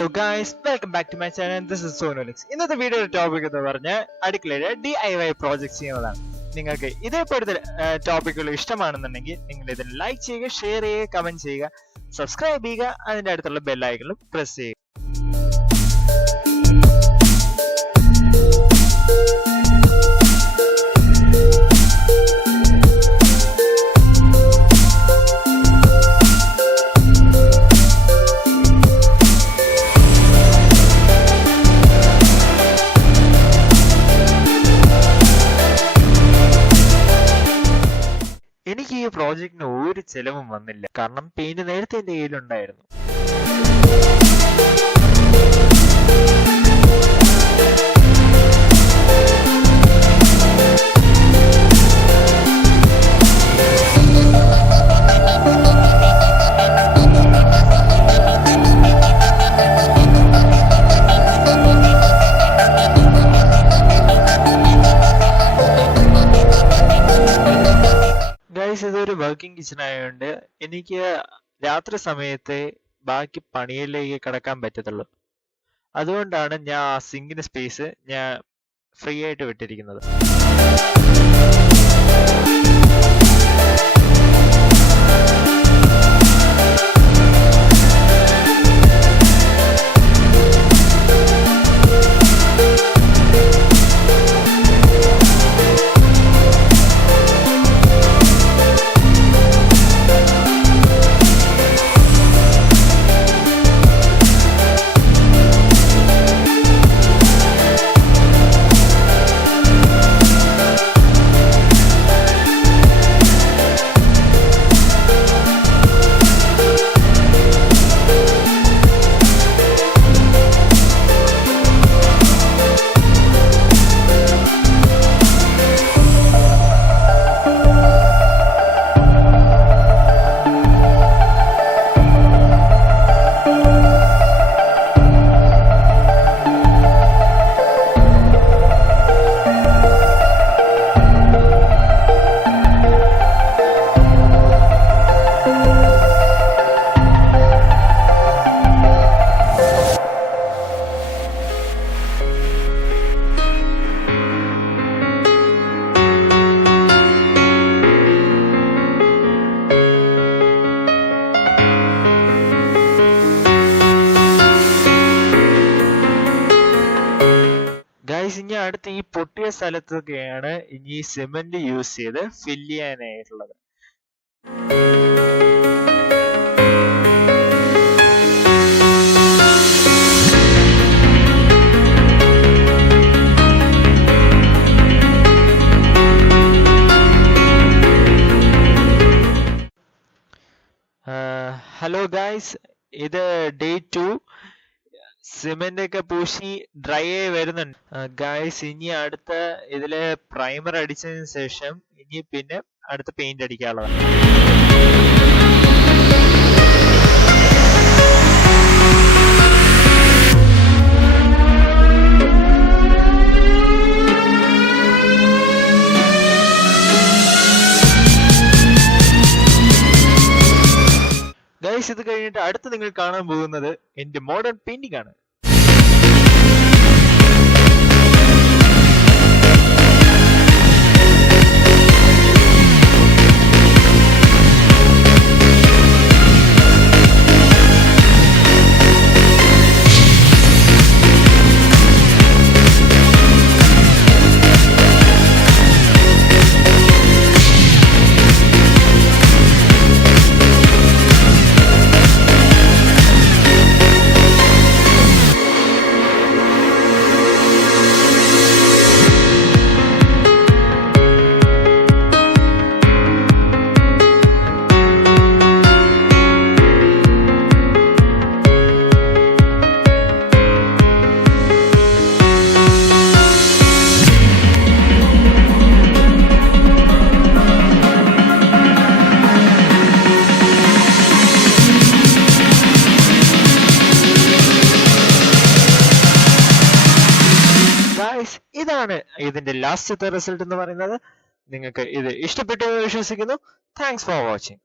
Hello guys, welcome back to my channel. This is Sonu Alex. ഇന്നത്തെ വീഡിയോയുടെ topic എന്ന് പറഞ്ഞാൽ അടുക്കളയിലെ DIY പ്രോജക്ട്സ് ചെയ്യുന്നതാണ്. നിങ്ങൾക്ക് ഇതേപോലത്തെ ടോപ്പിക്കുകൾ ഇഷ്ടമാണെന്നുണ്ടെങ്കിൽ നിങ്ങൾ ഇതിന് ലൈക്ക് ചെയ്യുക, ഷെയർ ചെയ്യുക, കമന്റ് ചെയ്യുക, സബ്സ്ക്രൈബ് ചെയ്യുക, അതിന്റെ അടുത്തുള്ള ബെൽ ഐക്കണിൽ പ്രസ് ചെയ്യുക. എനിക്ക് ഈ പ്രോജക്റ്റിന് ഒരു ചെലവും വന്നില്ല, കാരണം പെയിന്റ് നേരത്തെ എന്റെ കയ്യിലുണ്ടായിരുന്നു. ഇതൊരു വർക്കിംഗ് കിച്ചൺ ആയതുകൊണ്ട് എനിക്ക് രാത്രി സമയത്തെ ബാക്കി പണിയിലേക്ക് കടക്കാൻ പറ്റത്തുള്ളൂ. അതുകൊണ്ടാണ് ഞാൻ ആ സിങ്കിന്റെ സ്പേസ് ഞാൻ ഫ്രീ ആയിട്ട് വിട്ടിരിക്കുന്നത്. ഇനി അടുത്ത ഈ പൊട്ടിയ സ്ഥലത്തൊക്കെയാണ് ഇനി സിമെന്റ് യൂസ് ചെയ്ത് ഫില്ല് ചെയ്യാനായിട്ടുള്ളത്. ഹലോ ഗായ്സ്, ഇത് ഡേ 2. സിമെന്റ് ഒക്കെ പൂശി ഡ്രൈ ആയി വരുന്നുണ്ട് ഗായ്സ്. ഇനി അടുത്ത ഇതില് പ്രൈമർ അടിച്ചതിന് ശേഷം ഇനി പിന്നെ അടുത്ത പെയിന്റ് അടിക്കാനുള്ളതാണ്. ഗൈസ്, ഇത് കഴിഞ്ഞിട്ട് അടുത്ത് നിങ്ങൾ കാണാൻ പോകുന്നത് എന്റെ മോഡേൺ പെയിന്റിംഗ് ആണ്. ഇതാണ് ഇതിന്റെ ലാസ്റ്റത്തെ റിസൾട്ട് എന്ന് പറയുന്നത്. നിങ്ങൾക്ക് ഇത് ഇഷ്ടപ്പെട്ടു എന്ന് വിശ്വസിക്കുന്നു. Thanks for watching.